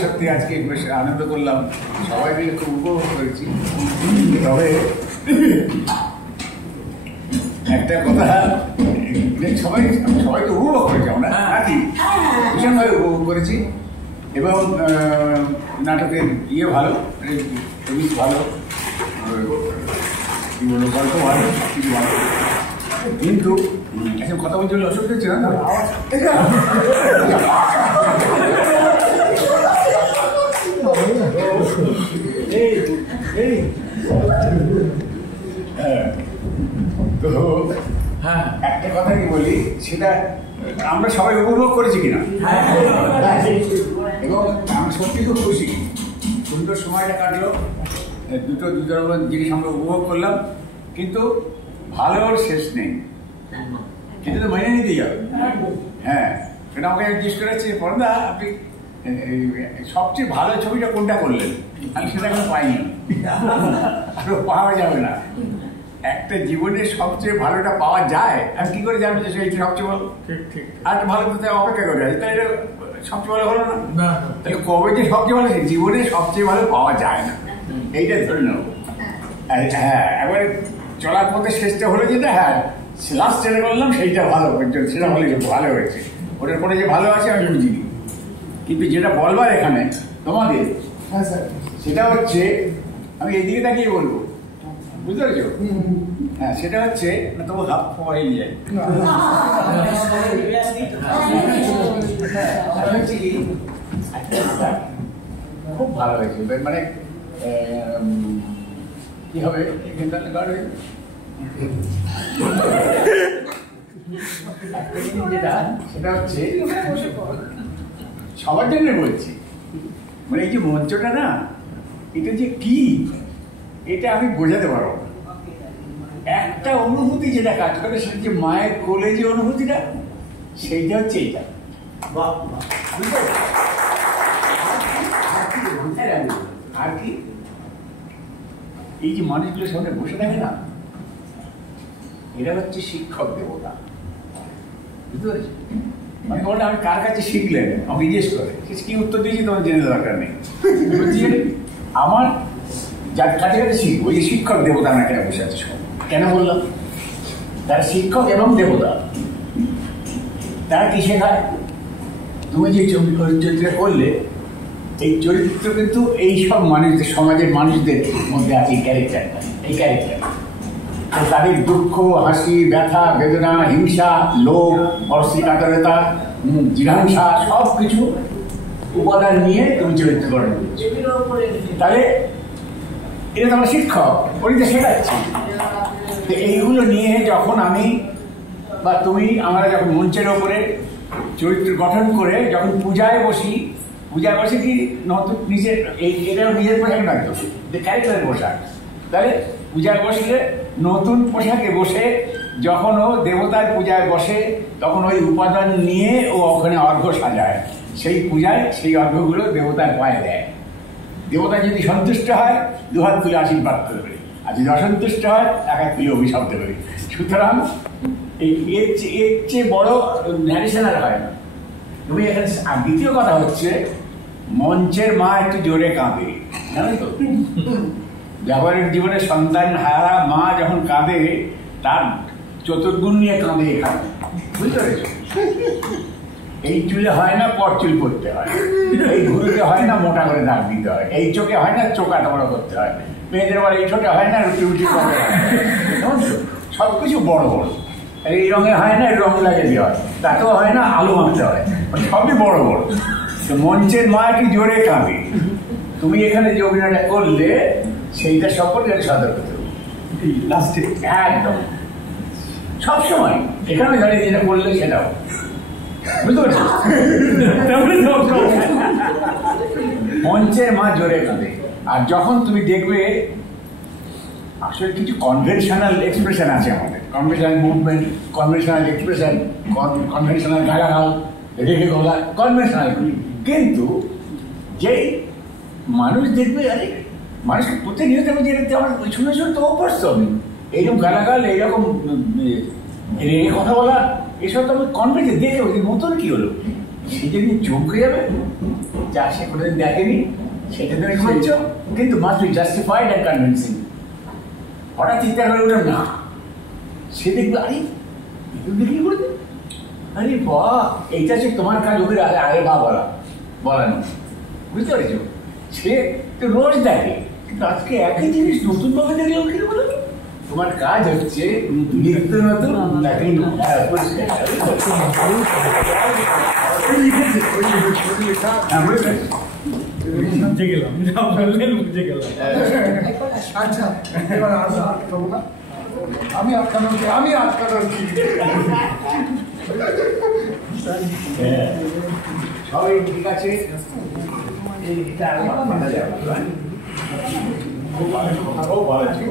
সত্যি আজকে বেশ আনন্দ করলাম, সবাই মিলে খুব উপভোগ করেছি। তবে একটা কথা, সবাই তো উপভোগ করেছি আমরা, নাকি ভীষণভাবে উপভোগ করেছি। এবং নাটকের ইয়ে ভালো, ছবি ভালো, কি বলবো, গল্প ভালো, কিছু ভালো। কিন্তু এখন কথা বলতে হলে অসুবিধা হচ্ছে না। তো একটা কথা কি বলি, সেটা আমরা সবাই উপভোগ করেছি কিনা, এবং আমরা সত্যি খুব খুশি, সুন্দর সময়টা কাটলো, দুটো জিনিস আমরা উপভোগ করলাম। কিন্তু ভালোর শেষ নেই, কিন্তু তো মেনে নিতেই হবে। হ্যাঁ, সেটা আমাকে জিজ্ঞেস করেছে, পর্দা আপনি সবচেয়ে ভালো ছবিটা কোনটা করলেন? আমি সেটা এখন পাইনি, আরো পাওয়া যাবে না। একটা জীবনে সবচেয়ে ভালোটা পাওয়া যায়, আমি কি করে জানবো যে সেইটা সবচেয়ে ভালো? আর ভালো করতে অপেক্ষা করে আছে, তাই এটা সবচেয়ে ভালো হলো না। তাহলে কবে যে সবচেয়ে ভালো, জীবনে সবচেয়ে ভালো পাওয়া যায় না, এইটা ধরে নেবো। হ্যাঁ, একবারে চলার পথে শেষটা হলো যেটা, হ্যাঁ লাস্ট যেটা করলাম সেইটা ভালো, সেটা ভালো হয়েছে। ওটার পরে যে ভালো আছে আমি বুঝিনি। কিন্তু যেটা বলবার এখানে তোমাদের, সেটা হচ্ছে, আমি এইদিকে তাকিয়ে বলবো, বুঝতে পেরেছো? হ্যাঁ, সেটা হচ্ছে তবু হাফ পরে যায়। খুব ভালো হয়েছে, মানে কি হবে যেটা, সেটা হচ্ছে সবার জন্য বলছি, মানে এই যে মঞ্চটা না, এটা যে কি, এটা আমি বোঝাতে পারবো না। একটা অনুভূতি যেটা কাজ করে, সেটা যে মায়ের কোলে যে অনুভূতিটা, সেইটা হচ্ছে এইটা। আর কি এই যে মানুষগুলোর সামনে বসে থাকে না, এরা হচ্ছে শিক্ষক দেবতা, বুঝতে পারছি? মানে বলটা আমি কার কাছে শিখলেন আমাকে জিজ্ঞেস করে, কি উত্তর দিয়েছি তোমার জেনে দরকার নেই। আমার যার কাছে কাছে শিখবো, এই শিক্ষক দেবতা আমার কেন বসে আছে, কেন বললাম? তার শিক্ষক এবং দেবতা, তারা কি শেখায়? তুমি যে চরিত্র করলে, এই চরিত্র কিন্তু এইসব মানুষদের, সমাজের মানুষদের মধ্যে আছে এই ক্যারেক্টারটা, এই ক্যারেক্টার। তাদের দুঃখ, হাসি, ব্যথা, বেদনা, হিংসা, লোভ, অস্থিকাতরতা, জিজ্ঞাসা, সব কিছু উপাদান নিয়ে তুমি চরিত্র গঠন করছো। তাহলে এটা তো আমার শিক্ষক, ওইটা শেখাচ্ছি। এইগুলো নিয়ে যখন আমি বা তুমি, আমরা যখন মঞ্চের ওপরে চরিত্র গঠন করে যখন পূজায় বসি কি নতুন নিজের, এটাও নিজের পোশাক নয় তো, যে ক্যারেক্টারের পোশাক। তাহলে পূজায় বসলে নতুন পোশাকে বসে যখন ও দেবতার পূজায় বসে, তখন ওই উপাদান নিয়ে ও ওখানে অর্ঘ্য সাজায়। সেই পূজায় সেই অর্ঘ্যগুলো দেবতার পায়ে দেয়। দেবতা যদি সন্তুষ্ট হয়, দুহাত তুলে আশীর্বাদ করবে, আর যদি অসন্তুষ্ট হয়, এক হাত তুলে অভিশাপ দেবে। সুতরাং এর চেয়ে বড় ন্যারেশন আর হয় না। তুমি এখানে, আর দ্বিতীয় কথা হচ্ছে, মঞ্চের মা একটু জোরে কাঁদে, জানো তো? ব্যবহারিক জীবনে সন্তান হারা মা যখন কাঁদে, তার চতুর্গুণ নিয়ে কাঁদে এখানে, বুঝতে পেরেছো? এই চুলে হয় না পর চুল করতে হয়, এই ঘুরুতে হয় না মোটা করে দাগ দিতে হয়, এই চোখে হয় না চোখা বড় করতে হয়, মেয়েদের বলে এই ছোটে হয় না রুটি রুটি করতে হয়, সবকিছু বড় বড়। এই রঙে হয় না রং লাগিয়ে দেওয়া হয়, তাতেও হয় না আলু মাখতে হয়, সবই বড় বড়। তো মঞ্চের মা একটু জোরে কাঁদে। তুমি এখানে যে অভিনয়টা করলে, সেইটা সম্পর্কে সতর্ক করতে হবে লাস্টে, একদম সবসময় এখানে দাঁড়িয়ে যেটা করলে সেটাও, বুঝতে পারছো? মঞ্চের মা জোরে কাঁদে। আর যখন তুমি দেখবে, আসলে কিছু কনভেনশনাল এক্সপ্রেশন আছে আমাদের, conventional movement, conventional expression, conventional গালাগাল, রেখে গলা, কনভেনশনাল। কিন্তু যেই মানুষ দেখবে, আরে মানুষকে প্রতিনিয়ত আমি যেটা আমার শুনে শুনে তো অভ্যস্ত, আমি এইরকম গালাগাল, এইরকম রেখে কথা বলা, এসব তো আমি কনভেন্সে দেখে ওই নতুন কি হলো, সে যেদিন চমকে যাবে, যা সে কোনোদিন দেখেনি সেটা তুমি করছো, কিন্তু must be justified and convincing. হঠাৎ চিন্তা করে উঠলাম না, সে দেখবে আরে এটা বিক্রি করে দে, আরে বাহ, এইটা সে তোমার কাজ, ওকে আগে বা বলানো, বুঝতে পেরেছো? সে তো রোজ দেখে, কিন্তু আজকে একই জিনিস নতুন ভাবে দেখলে ওকে বলে তোমার কাজ হচ্ছে নিত্য নতুন তাকে পরিষ্কার। বুঝে গেলাম, যা বললেন বুঝে গেলাম। আচ্ছা, এবার আটকাবো না, আমি আটকানোর কি? সবাই ঠিক আছে, এটা আরো মাথা যাবে। খুব ভালো, খুব ভালো ছিল।